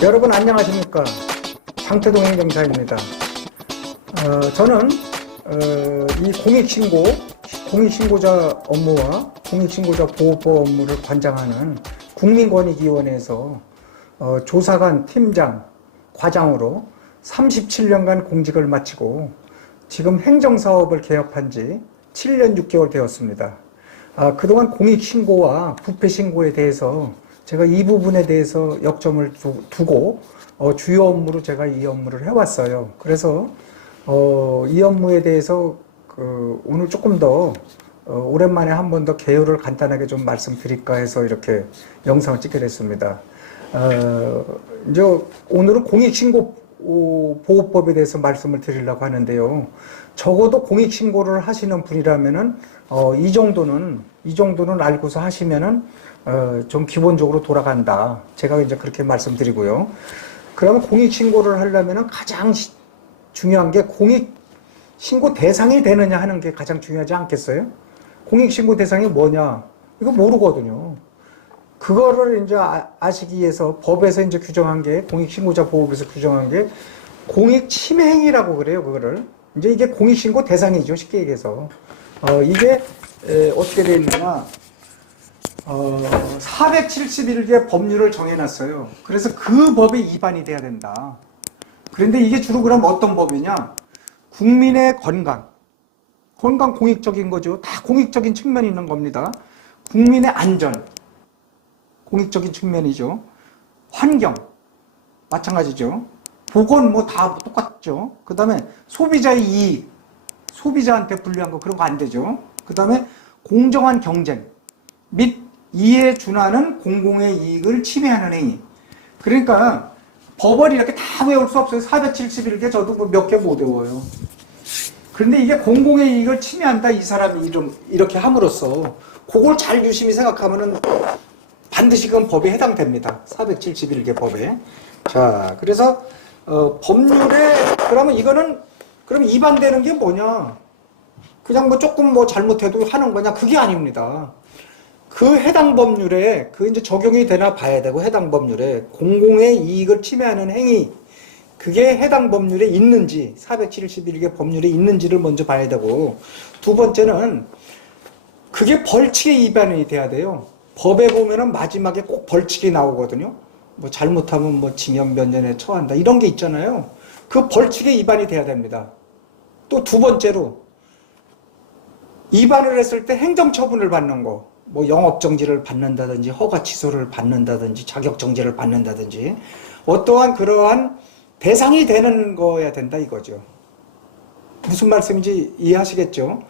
여러분 안녕하십니까? 장태동 행정사입니다. 저는 이 공익신고자 업무와 공익신고자 보호법 업무를 관장하는 국민권익위원회에서 조사관, 팀장, 과장으로 37년간 공직을 마치고 지금 행정사업을 개업한 지 7년 6개월 되었습니다. 그동안 공익신고와 부패신고에 대해서 제가 이 부분에 대해서 역점을 두고 주요 업무로 제가 이 업무를 해왔어요. 그래서 이 업무에 대해서 오늘 조금 더 오랜만에 한 번 더 개요를 간단하게 좀 말씀드릴까 해서 이렇게 영상을 찍게 됐습니다. 이제 오늘은 공익신고보호법에 대해서 말씀을 드리려고 하는데요. 적어도 공익신고를 하시는 분이라면은 이 정도는 알고서 하시면은 좀 기본적으로 돌아간다. 제가 이제 그렇게 말씀드리고요. 그러면 공익신고를 하려면은 가장 중요한 게 공익신고 대상이 되느냐 하는 게 가장 중요하지 않겠어요? 공익신고 대상이 뭐냐? 이거 모르거든요. 그거를 이제 아시기 위해서 법에서 이제 규정한 게, 공익신고자 보호법에서 규정한 게 공익침해행위라고 그래요, 그거를. 이제 이게 공익신고 대상이죠, 쉽게 얘기해서. 이게 어떻게 되어 있느냐. 471개 법률을 정해놨어요. 그래서 그 법에 위반이 돼야 된다. 그런데 이게 주로 그럼 어떤 법이냐? 국민의 건강 공익적인 거죠. 다 공익적인 측면이 있는 겁니다. 국민의 안전, 공익적인 측면이죠. 환경, 마찬가지죠. 보건 뭐 다 똑같죠. 그 다음에 소비자의 이익, 소비자한테 불리한 거 그런 거 안 되죠. 그 다음에 공정한 경쟁 및 이에 준하는 공공의 이익을 침해하는 행위. 그러니까 법을 이렇게 다 외울 수 없어요. 471개 저도 뭐 몇 개 못 외워요. 그런데 이게 공공의 이익을 침해한다, 이 사람이 이렇게 함으로써 그걸 잘 유심히 생각하면은 반드시 그건 법에 해당됩니다. 471개 법에. 자, 그래서 법률에 그러면 이거는 그럼 위반되는 게 뭐냐? 그냥 뭐 조금 뭐 잘못해도 하는 거냐? 그게 아닙니다. 그 해당 법률에 이제 적용이 되나 봐야 되고, 해당 법률에 공공의 이익을 침해하는 행위, 그게 해당 법률에 있는지, 471개 법률에 있는지를 먼저 봐야 되고, 두 번째는 그게 벌칙의 위반이 돼야 돼요. 법에 보면은 마지막에 꼭 벌칙이 나오거든요. 뭐 잘못하면 뭐 징역 몇 년에 처한다, 이런 게 있잖아요. 그 벌칙의 위반이 돼야 됩니다. 또 두 번째로 위반을 했을 때 행정처분을 받는 거, 뭐 영업정지를 받는다든지 허가 취소를 받는다든지 자격정지를 받는다든지 어떠한 그러한 대상이 되는 거야 된다 이거죠. 무슨 말씀인지 이해하시겠죠?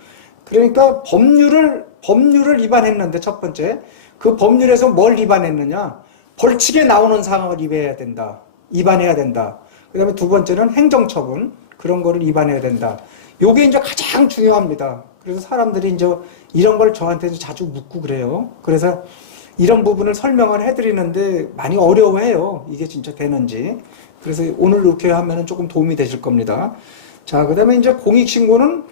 그러니까 법률을 위반했는데, 첫 번째 그 법률에서 뭘 위반했느냐, 벌칙에 나오는 사항을 위반해야 된다. 그 다음에 두 번째는 행정처분, 그런 거를 위반해야 된다. 요게 이제 가장 중요합니다. 그래서 사람들이 이제 이런 걸 저한테 자주 묻고 그래요. 그래서 이런 부분을 설명을 해드리는데 많이 어려워해요. 이게 진짜 되는지. 그래서 오늘 이렇게 하면 조금 도움이 되실 겁니다. 자, 그 다음에 이제 공익신고는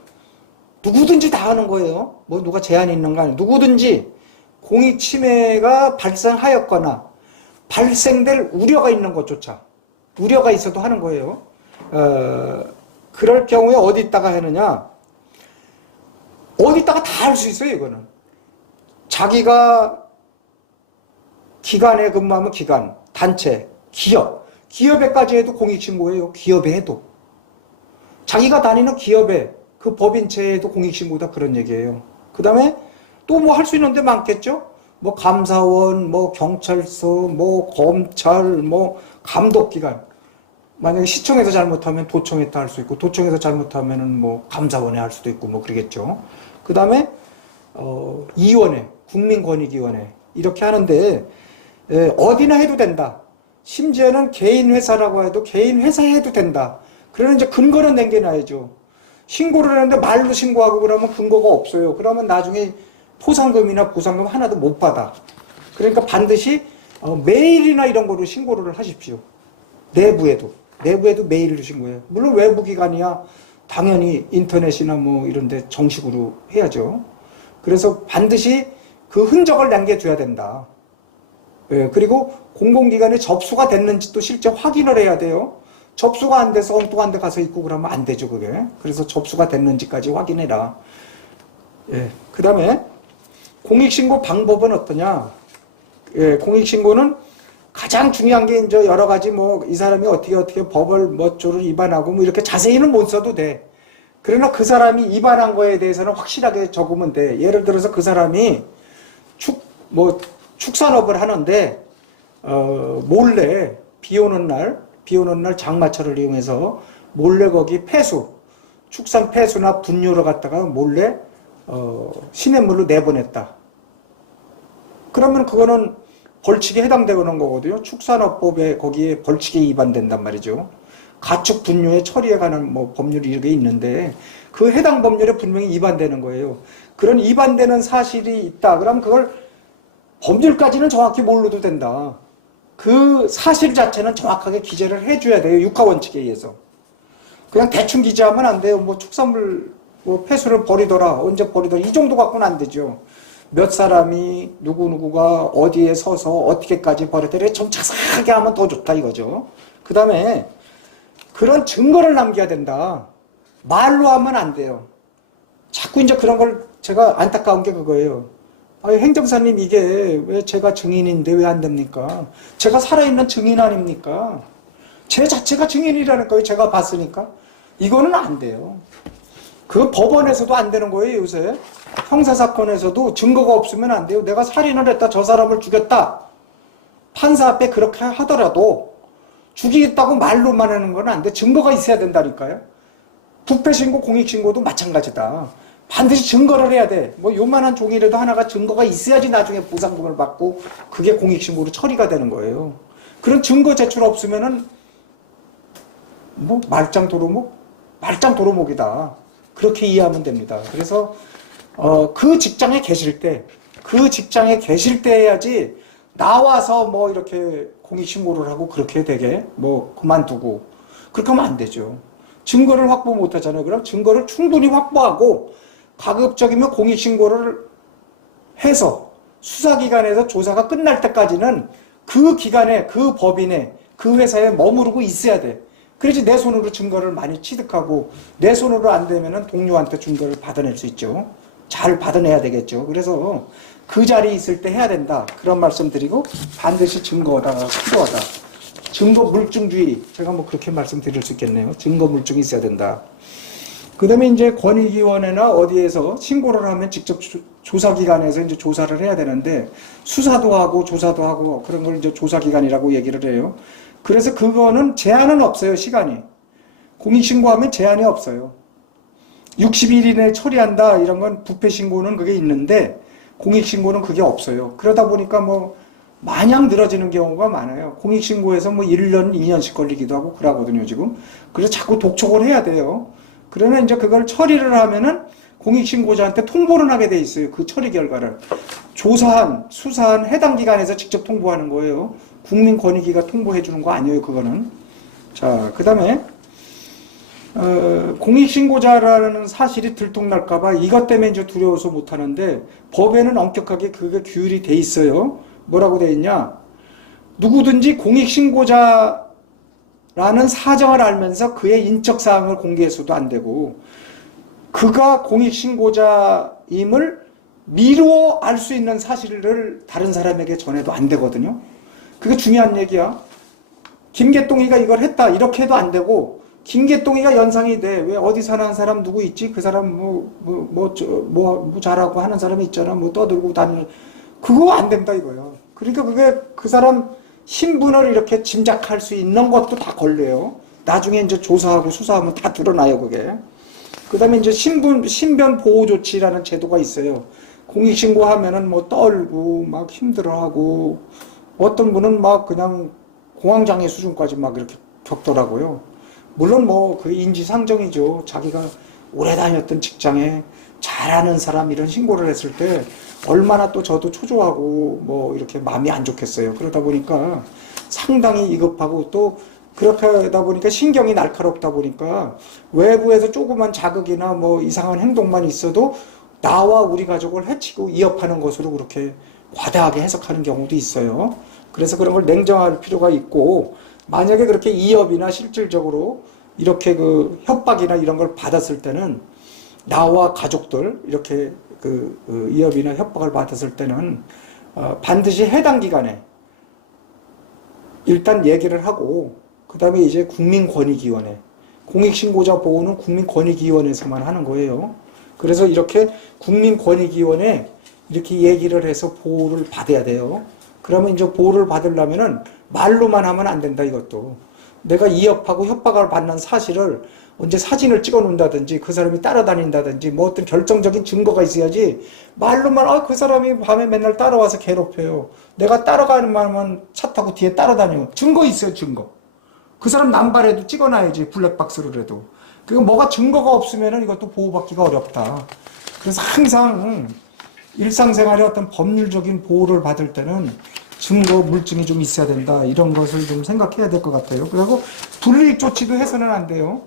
누구든지 다 하는 거예요. 뭐 누가 제한이 있는 거 아니에요. 누구든지 공익침해가 발생하였거나 발생될 우려가 있는 것조차, 우려가 있어도 하는 거예요. 그럴 경우에 어디다가 하느냐, 어디다가 다 할 수 있어요. 이거는 자기가 기관에 근무하면 기관, 단체, 기업에까지 해도 공익신고예요. 기업에 해도, 자기가 다니는 기업에 그 법인체에도 공익신고다, 그런 얘기예요. 그 다음에 또 뭐 할 수 있는 데 많겠죠. 뭐 감사원, 뭐 경찰서, 뭐 검찰, 뭐 감독기관. 만약에 시청에서 잘못하면 도청에다 할 수 있고, 도청에서 잘못하면은 뭐 감사원에 할 수도 있고, 뭐 그러겠죠. 그 다음에 위원회, 국민권익위원회 이렇게 하는데 어디나 해도 된다. 심지어는 개인 회사라고 해도 개인 회사에 해도 된다. 그러면 이제 근거는 남겨놔야죠. 신고를 하는데 말로 신고하고 그러면 근거가 없어요. 그러면 나중에 포상금이나 보상금 하나도 못 받아. 그러니까 반드시 메일이나 이런 거로 신고를 하십시오. 내부에도 메일로 신고해요. 물론 외부 기관이야 당연히 인터넷이나 뭐 이런 데 정식으로 해야죠. 그래서 반드시 그 흔적을 남겨줘야 된다. 예, 그리고 공공기관에 접수가 됐는지 또 실제 확인을 해야 돼요. 접수가 안 돼서 엉뚱한 데 가서 있고 그러면 안 되죠, 그게. 그래서 접수가 됐는지까지 확인해라. 예, 그 다음에 공익신고 방법은 어떠냐? 예, 공익신고는 가장 중요한 게 이제 여러 가지 뭐 이 사람이 어떻게 법을 뭐조를 위반하고 뭐 이렇게 자세히는 못 써도 돼. 그러나 그 사람이 위반한 거에 대해서는 확실하게 적으면 돼. 예를 들어서 그 사람이 축산업을 하는데 몰래 비 오는 날 장마철을 이용해서 몰래 거기 축산 폐수나 분뇨를 갖다가 몰래 시냇물로 내보냈다. 그러면 그거는 벌칙에 해당되는 거거든요. 축산업법에 거기에 벌칙에 위반된단 말이죠. 가축 분뇨의 처리에 관한 뭐 법률이 이렇게 있는데 그 해당 법률에 분명히 위반되는 거예요. 그런 위반되는 사실이 있다. 그럼 그걸 법률까지는 정확히 몰라도 된다. 그 사실 자체는 정확하게 기재를 해줘야 돼요. 육하원칙에 의해서. 그냥 대충 기재하면 안 돼요. 뭐 축산물 폐수를 버리더라. 언제 버리더라. 이 정도 갖고는 안 되죠. 몇 사람이 누구누구가 어디에 서서 어떻게까지 버렸더라. 좀 자세하게 하면 더 좋다 이거죠. 그 다음에 그런 증거를 남겨야 된다. 말로 하면 안 돼요. 자꾸 이제 그런 걸 제가 안타까운 게 그거예요. 행정사님 이게 왜 제가 증인인데 왜 안 됩니까? 제가 살아있는 증인 아닙니까? 제 자체가 증인이라는 거예요. 제가 봤으니까. 이거는 안 돼요. 그 법원에서도 안 되는 거예요, 요새. 형사사건에서도 증거가 없으면 안 돼요. 내가 살인을 했다, 저 사람을 죽였다. 판사 앞에 그렇게 하더라도 죽이겠다고 말로만 하는 건 안 돼. 증거가 있어야 된다니까요. 부패신고, 공익신고도 마찬가지다. 반드시 증거를 해야 돼. 뭐 요만한 종이라도 하나가 증거가 있어야지 나중에 보상금을 받고 그게 공익신고로 처리가 되는 거예요. 그런 증거 제출 없으면은 뭐 말짱 도루묵이다. 그렇게 이해하면 됩니다. 그래서 그 직장에 계실 때 해야지 나와서 뭐 이렇게 공익신고를 하고 그렇게 되게 뭐 그만두고 그렇게 하면 안 되죠. 증거를 확보 못 하잖아요. 그럼 증거를 충분히 확보하고 가급적이면 공익신고를 해서 수사기관에서 조사가 끝날 때까지는 그 기관에, 그 법인에, 그 회사에 머무르고 있어야 돼. 그래야지 내 손으로 증거를 많이 취득하고 내 손으로 안 되면은 동료한테 증거를 받아낼 수 있죠. 잘 받아내야 되겠죠. 그래서 그 자리에 있을 때 해야 된다. 그런 말씀 드리고 반드시 증거가 필요하다. 증거 물증주의. 제가 뭐 그렇게 말씀드릴 수 있겠네요. 증거 물증이 있어야 된다. 그 다음에 이제 권익위원회나 어디에서 신고를 하면 직접 조사기관에서 이제 조사를 해야 되는데 수사도 하고 조사도 하고 그런 걸 이제 조사기관이라고 얘기를 해요. 그래서 그거는 제한은 없어요, 시간이. 공익신고하면 제한이 없어요. 60일 이내에 처리한다, 이런 건 부패신고는 그게 있는데, 공익신고는 그게 없어요. 그러다 보니까 뭐, 마냥 늘어지는 경우가 많아요. 공익신고에서 뭐 1년, 2년씩 걸리기도 하고 그러거든요, 지금. 그래서 자꾸 독촉을 해야 돼요. 그러면 이제 그걸 처리를 하면은 공익신고자한테 통보를 하게 돼 있어요. 그 처리 결과를. 수사한 해당 기관에서 직접 통보하는 거예요. 국민권익위가 통보해 주는 거 아니에요, 그거는. 자, 그 다음에 공익신고자라는 사실이 들통날까봐 이것 때문에 이제 두려워서 못하는데 법에는 엄격하게 그게 규율이 돼 있어요. 뭐라고 돼 있냐? 누구든지 공익신고자라는 사정을 알면서 그의 인적사항을 공개해서도 안 되고 그가 공익신고자임을 미루어 알 수 있는 사실을 다른 사람에게 전해도 안 되거든요. 그게 중요한 얘기야. 김개똥이가 이걸 했다 이렇게 해도 안 되고 김개똥이가 연상이 돼. 왜 어디 사는 사람 누구 있지? 그 사람 뭐 잘하고 하는 사람이 있잖아. 뭐 떠들고 다니는 그거 안 된다 이거야. 그러니까 그게 그 사람 신분을 이렇게 짐작할 수 있는 것도 다 걸려요. 나중에 이제 조사하고 수사하면 다 드러나요 그게. 그 다음에 이제 신변 보호 조치라는 제도가 있어요. 공익신고하면은 뭐 떨고 막 힘들어하고 어떤 분은 막 그냥 공황장애 수준까지 막 이렇게 겪더라고요. 물론 뭐 그 인지상정이죠. 자기가 오래 다녔던 직장에 잘하는 사람 이런 신고를 했을 때 얼마나 또 저도 초조하고 뭐 이렇게 마음이 안 좋겠어요. 그러다 보니까 상당히 위급하고 또 그렇게 하다 보니까 신경이 날카롭다 보니까 외부에서 조그만 자극이나 뭐 이상한 행동만 있어도 나와 우리 가족을 해치고 위협하는 것으로 그렇게 과다하게 해석하는 경우도 있어요. 그래서 그런 걸 냉정할 필요가 있고, 만약에 그렇게 이업이나 실질적으로 이렇게 그 협박이나 이런 걸 받았을 때는 나와 가족들 이렇게 그 이업이나 협박을 받았을 때는 반드시 해당 기관에 일단 얘기를 하고, 그 다음에 이제 국민권익위원회, 공익신고자 보호는 국민권익위원회에서만 하는 거예요. 그래서 이렇게 국민권익위원회 이렇게 얘기를 해서 보호를 받아야 돼요. 그러면 이제 보호를 받으려면은 말로만 하면 안 된다, 이것도. 내가 이업하고 협박을 받는 사실을 언제 사진을 찍어 놓는다든지 그 사람이 따라다닌다든지 뭐 어떤 결정적인 증거가 있어야지, 말로만 그 사람이 밤에 맨날 따라와서 괴롭혀요, 내가 따라가는 말만 차 타고 뒤에 따라다녀요, 증거 있어요, 증거. 그 사람 남발해도 찍어놔야지, 블랙박스로라도. 그거 뭐가 증거가 없으면은 이것도 보호받기가 어렵다. 그래서 항상 일상생활에 어떤 법률적인 보호를 받을 때는 증거, 물증이 좀 있어야 된다, 이런 것을 좀 생각해야 될 것 같아요. 그리고 불이익 조치도 해서는 안 돼요.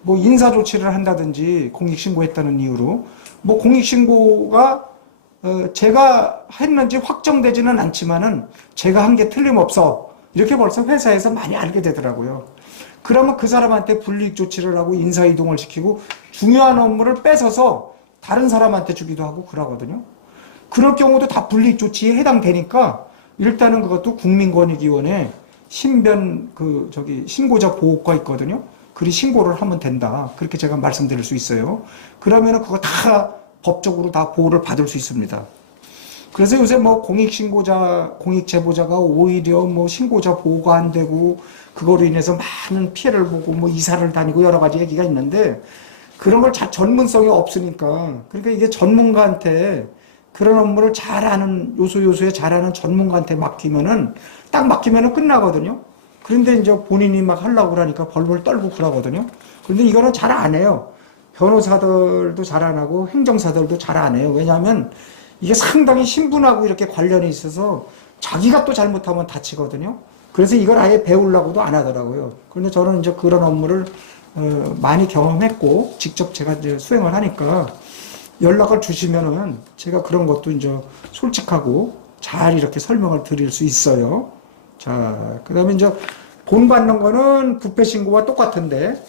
뭐 인사 조치를 한다든지 공익신고했다는 이유로, 뭐 공익신고가 제가 했는지 확정되지는 않지만은 제가 한 게 틀림없어, 이렇게 벌써 회사에서 많이 알게 되더라고요. 그러면 그 사람한테 불이익 조치를 하고 인사이동을 시키고 중요한 업무를 뺏어서 다른 사람한테 주기도 하고 그러거든요. 그럴 경우도 다 불이익 조치에 해당되니까 일단은 그것도 국민권익위원회 신변 신고자 보호과 있거든요. 그리 신고를 하면 된다, 그렇게 제가 말씀드릴 수 있어요. 그러면은 그거 다 법적으로 다 보호를 받을 수 있습니다. 그래서 요새 뭐 공익신고자, 공익제보자가 오히려 뭐 신고자 보호가 안 되고 그거로 인해서 많은 피해를 보고 뭐 이사를 다니고 여러 가지 얘기가 있는데, 그런 걸 전문성이 없으니까, 그러니까 이게 전문가한테, 그런 업무를 잘하는, 요소요소에 잘하는 전문가한테 맡기면은, 딱 맡기면은 끝나거든요. 그런데 이제 본인이 막 하려고 그러니까 벌벌 떨고 그러거든요. 그런데 이거는 잘 안 해요. 변호사들도 잘 안 하고 행정사들도 잘 안 해요. 왜냐하면 이게 상당히 신분하고 이렇게 관련이 있어서 자기가 또 잘못하면 다치거든요. 그래서 이걸 아예 배우려고도 안 하더라고요. 그런데 저는 이제 그런 업무를 많이 경험했고 직접 제가 이제 수행을 하니까 연락을 주시면은 제가 그런 것도 이제 솔직하고 잘 이렇게 설명을 드릴 수 있어요. 자, 그 다음에 이제 돈 받는 거는 부패신고와 똑같은데,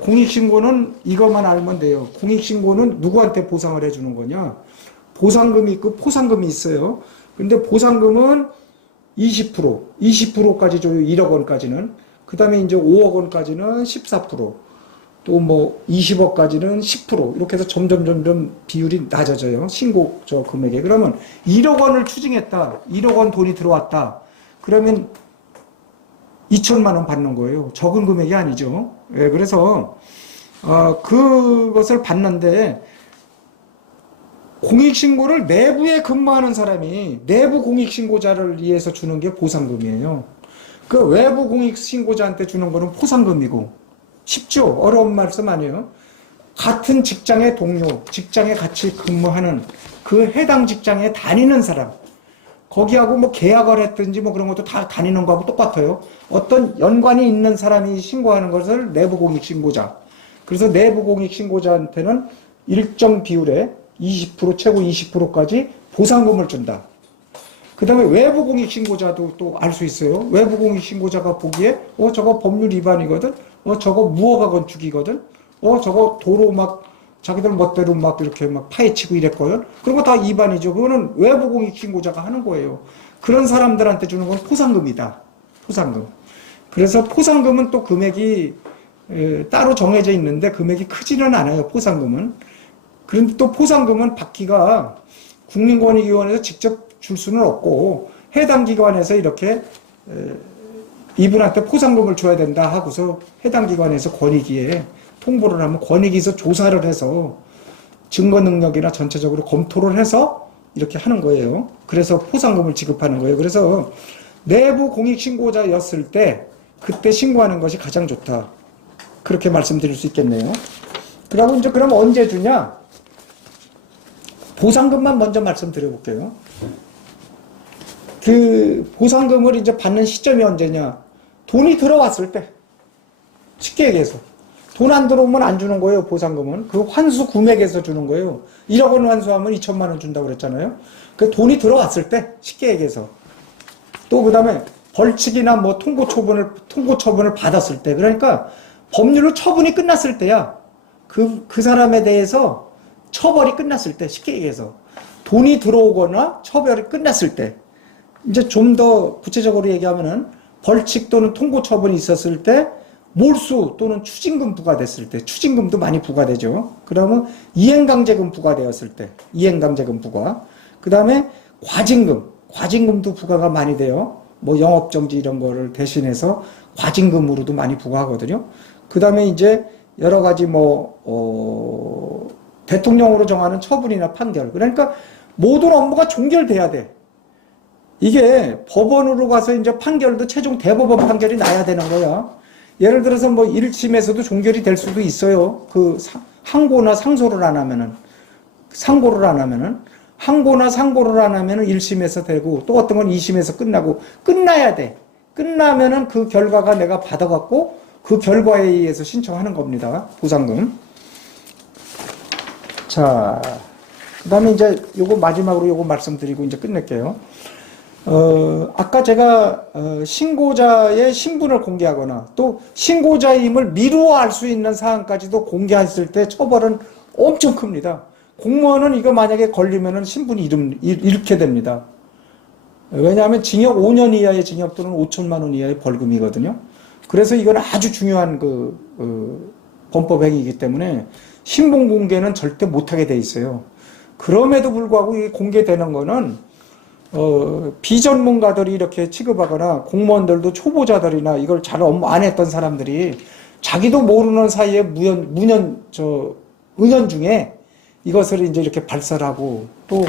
공익신고는 이것만 알면 돼요. 공익신고는 누구한테 보상을 해주는 거냐? 보상금이 있고 포상금이 있어요. 근데 보상금은 20%까지 줘요. 1억 원까지는. 그 다음에 이제 5억 원까지는 14%, 또 뭐 20억까지는 10%, 이렇게 해서 점점 비율이 낮아져요. 신고 금액에. 그러면 1억 원을 추징했다, 1억 원 돈이 들어왔다, 그러면 2천만 원 받는 거예요. 적은 금액이 아니죠. 예, 그래서 그것을 받는데, 공익신고를 내부에 근무하는 사람이 내부 공익신고자를 위해서 주는 게 보상금이에요. 그 외부 공익신고자한테 주는 거는 포상금이고. 쉽죠? 어려운 말씀 아니에요? 같은 직장의 동료, 직장에 같이 근무하는 그 해당 직장에 다니는 사람, 거기하고 뭐 계약을 했든지 뭐 그런 것도 다 다니는 거하고 똑같아요. 어떤 연관이 있는 사람이 신고하는 것을 내부 공익신고자. 그래서 내부 공익신고자한테는 일정 비율에 20%, 최고 20%까지 보상금을 준다. 그 다음에 외부 공익신고자도 또 알 수 있어요. 외부 공익신고자가 보기에 저거 법률 위반이거든, 저거 무허가 건축이거든, 저거 도로 막 자기들 멋대로 막 이렇게 막 파헤치고 이랬거든. 그런 거 다 위반이죠. 그거는 외부 공익신고자가 하는 거예요. 그런 사람들한테 주는 건 포상금이다. 포상금. 그래서 포상금은 또 금액이 따로 정해져 있는데 금액이 크지는 않아요. 포상금은. 그런데 또 포상금은 받기가 국민권익위원회에서 직접 줄 수는 없고, 해당 기관에서 이렇게 이분한테 포상금을 줘야 된다 하고서 해당 기관에서 권익위에 통보를 하면 권익위에서 조사를 해서 증거 능력이나 전체적으로 검토를 해서 이렇게 하는 거예요. 그래서 포상금을 지급하는 거예요. 그래서 내부 공익신고자였을 때 그때 신고하는 것이 가장 좋다, 그렇게 말씀드릴 수 있겠네요. 그러고 이제 그럼 언제 주냐? 보상금만 먼저 말씀드려 볼게요. 그 보상금을 이제 받는 시점이 언제냐? 돈이 들어왔을 때. 쉽게 얘기해서 돈 안 들어오면 안 주는 거예요. 보상금은 그 환수 금액에서 주는 거예요. 1억 원 환수하면 2천만 원 준다고 그랬잖아요. 그 돈이 들어왔을 때, 쉽게 얘기해서 또 그다음에 벌칙이나 뭐 통고 처분을 받았을 때, 그러니까 법률로 처분이 끝났을 때야. 그 사람에 대해서 처벌이 끝났을 때, 쉽게 얘기해서 돈이 들어오거나 처벌이 끝났을 때, 이제 좀 더 구체적으로 얘기하면은 벌칙 또는 통고 처분이 있었을 때, 몰수 또는 추징금 부과됐을 때, 추징금도 많이 부과되죠. 그러면 이행강제금 부과되었을 때, 이행강제금 부과. 그 다음에 과징금도 부과가 많이 돼요. 뭐 영업정지 이런 거를 대신해서 과징금으로도 많이 부과하거든요. 그 다음에 이제 여러 가지 대통령으로 정하는 처분이나 판결. 그러니까 모든 업무가 종결돼야 돼. 이게 법원으로 가서 이제 판결도 최종 대법원 판결이 나야 되는 거야. 예를 들어서 뭐 1심에서도 종결이 될 수도 있어요. 항고나 상소를 안 하면은, 항고나 상고를 안 하면은 1심에서 되고, 또 어떤 건 2심에서 끝나야 돼. 끝나면은 그 결과가 내가 받아갖고 그 결과에 의해서 신청하는 겁니다. 보상금. 자, 그 다음에 이제 요거 마지막으로 요거 말씀드리고 이제 끝낼게요. 아까 제가 신고자의 신분을 공개하거나 또 신고자임을 미루어 알 수 있는 사항까지도 공개했을 때 처벌은 엄청 큽니다. 공무원은 이거 만약에 걸리면은 신분이 잃게 됩니다. 왜냐하면 징역 5년 이하의 징역 또는 5천만 원 이하의 벌금이거든요. 그래서 이건 아주 중요한 범법 행위이기 때문에 신분 공개는 절대 못하게 돼 있어요. 그럼에도 불구하고 이게 공개되는 거는 비전문가들이 이렇게 취급하거나 공무원들도 초보자들이나 이걸 잘 업무 안 했던 사람들이 자기도 모르는 사이에 은연중에 이것을 이제 이렇게 발설하고 또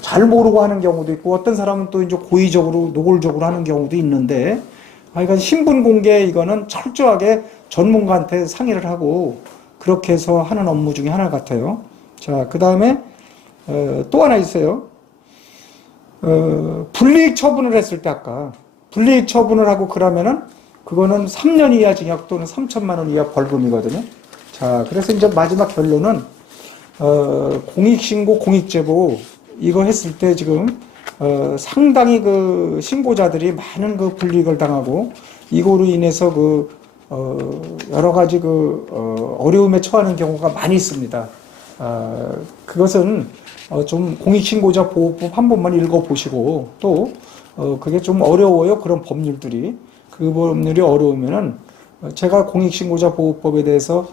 잘 모르고 하는 경우도 있고 어떤 사람은 또 이제 고의적으로 노골적으로 하는 경우도 있는데 하여간 신분 공개 이거는 철저하게 전문가한테 상의를 하고 그렇게 해서 하는 업무 중에 하나 같아요. 자, 그 다음에 또 하나 있어요. 불이익 처분을 했을 때 아까 불이익 처분을 하고 그러면은 그거는 3년 이하 징역 또는 3천만 원 이하 벌금이거든요. 자, 그래서 이제 마지막 결론은 공익신고, 공익제보 이거 했을 때 지금 상당히 그 신고자들이 많은 그 불이익을 당하고 이거로 인해서 여러 가지 어려움에 처하는 경우가 많이 있습니다. 그것은 좀 공익신고자 보호법 한 번만 읽어보시고 또 그게 좀 어려워요. 그런 법률들이. 그 법률이 어려우면은 제가 공익신고자 보호법에 대해서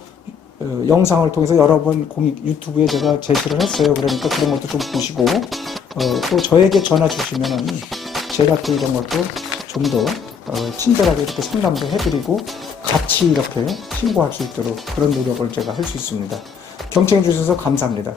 영상을 통해서 여러 번 유튜브에 제가 제시를 했어요. 그러니까 그런 것도 좀 보시고 또 저에게 전화 주시면은 제가 또 이런 것도 좀 더 친절하게 이렇게 상담도 해드리고 같이 이렇게 신고할 수 있도록 그런 노력을 제가 할 수 있습니다. 경청해 주셔서 감사합니다.